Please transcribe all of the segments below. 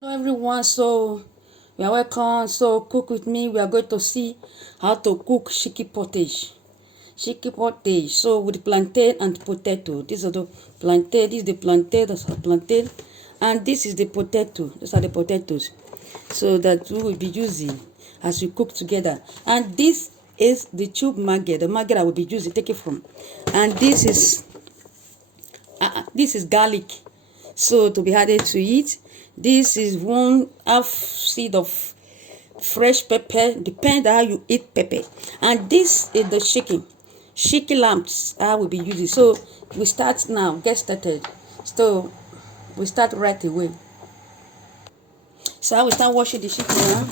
Hello everyone, so you are welcome. So cook with me. We are going to see how to cook chicken potage. Chicken potage. So with plantain and potato. This is the plantain. This is the plantain. That's the plantain, and this is the potato. Those are the potatoes. So that we will be using as we cook together. And this is the tube maggot. The maggot I will be using. Take it from. And this is garlic, so to be added to it. This is 1/2 seed of fresh pepper, depend how you eat pepper. And this is the chicken lamps I will be using. So we start now, get started. So we start right away. So I will start washing the chicken now.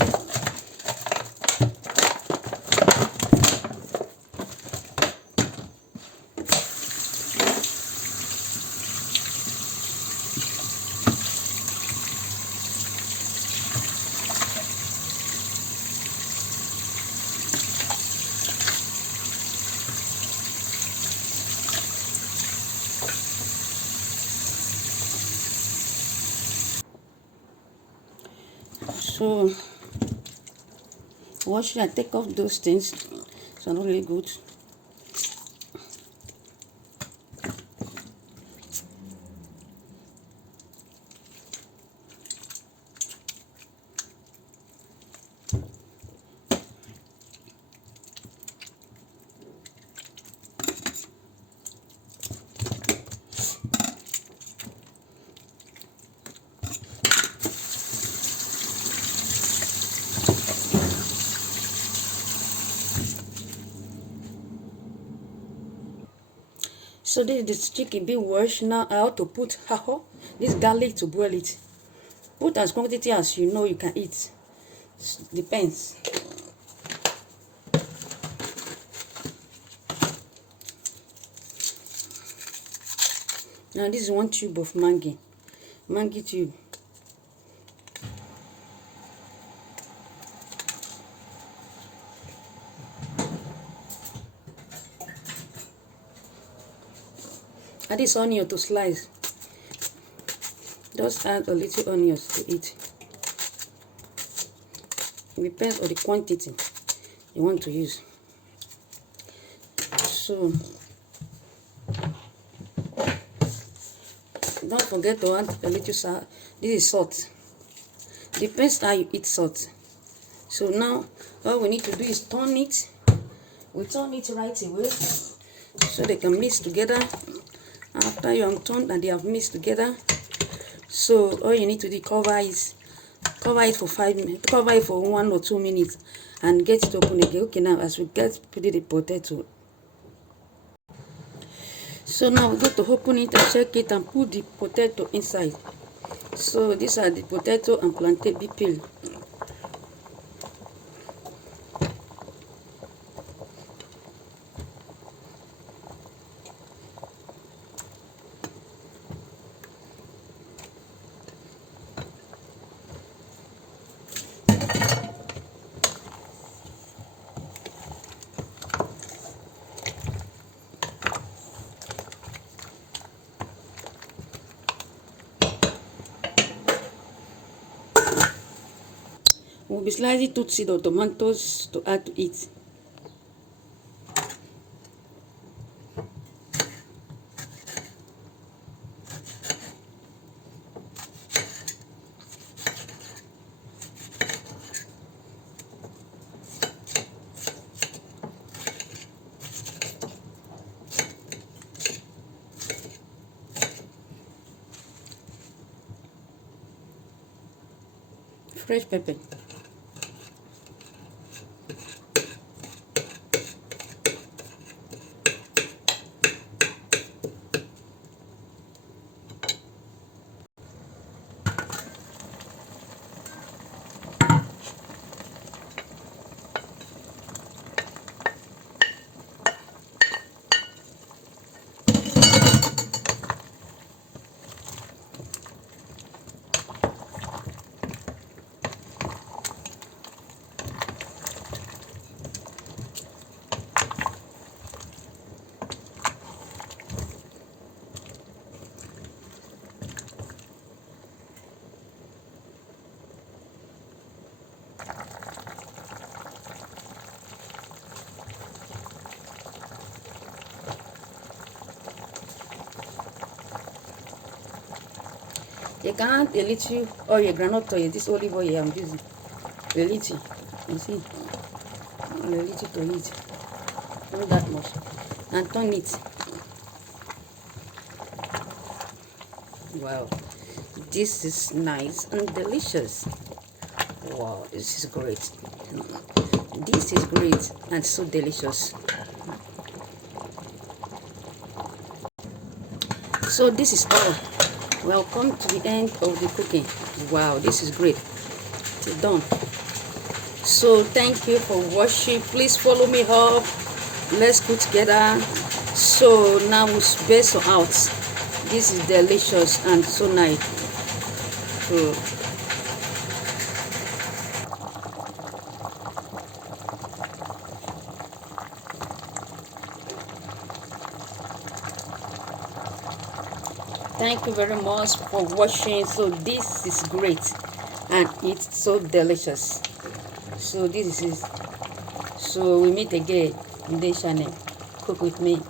So wash it and take off those things, so not really good. So this is the chicken being washed. Now I have to put this garlic to boil it. Put as quantity as you know you can eat. Depends. Now this is 1 tube of Maggi tube. Add this onion to slice. Just add a little onions to it. It depends on the quantity you want to use. So don't forget to add a little salt. This is salt. Depends how you eat salt. So now all we need to do is turn it. We turn it right away so they can mix together. After you have turned and they have mixed together, so all you need to do, cover it for 5 minutes, cover it for 1 or 2 minutes, and get it open again. Okay, now as we put the potato. So now we go to open it and check it and put the potato inside. So these are the potato and plantain be peeled. We'll be slicing 2 seeds of tomatoes to add to it. Fresh pepper. You can add a little oil, groundnut oil, this olive oil I'm using. A little, you see, a little to it, not that much, and turn it. Wow, this is nice and delicious. Wow, this is great. This is great and so delicious. So this is all. Welcome to the end of the cooking. Wow, this is great. It's done. So thank you for watching. Please follow me up. Let's cook together. So now we spare some out. This is delicious and so nice. So thank you very much for watching. So this is great and it's so delicious. So this is, so we meet again in this channel. Cook with me.